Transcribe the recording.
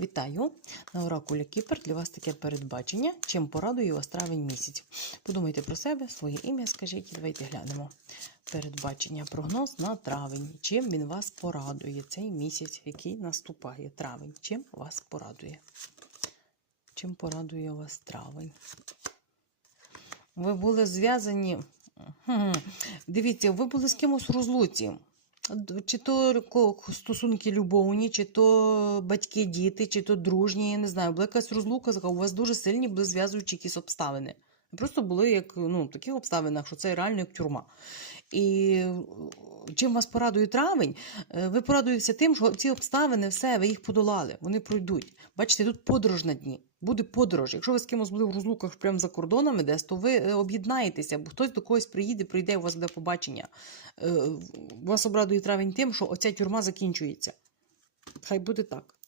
Вітаю! На Оракулі Кіпер для вас таке передбачення, чим порадує вас травень місяць. Подумайте про себе, своє ім'я скажіть, і давайте глянемо. Передбачення, прогноз на травень. Чим він вас порадує цей місяць, який наступає травень? Чим вас порадує? Чим порадує вас травень? Ви були зв'язані. Дивіться, ви були з кимось у розлуці. Чи то стосунки любовні, чи то батьки, діти, чи то дружні, я не знаю. Була якась розлука, у вас дуже сильні були зв'язуючі якісь обставини. Просто були як ну, в таких обставинах, що це реально як тюрма. І чим вас порадує травень, Е, ви порадуєтеся тим, що ці обставини, все, ви їх подолали, вони пройдуть. Бачите, тут подорож на дні. Буде подорож. Якщо ви з кимось були в розлуках прямо за кордонами десь, то ви е, об'єднаєтеся, бо хтось до когось приїде, прийде, у вас буде побачення. Е, Вас обрадує травень тим, що оця тюрма закінчується. Хай буде так.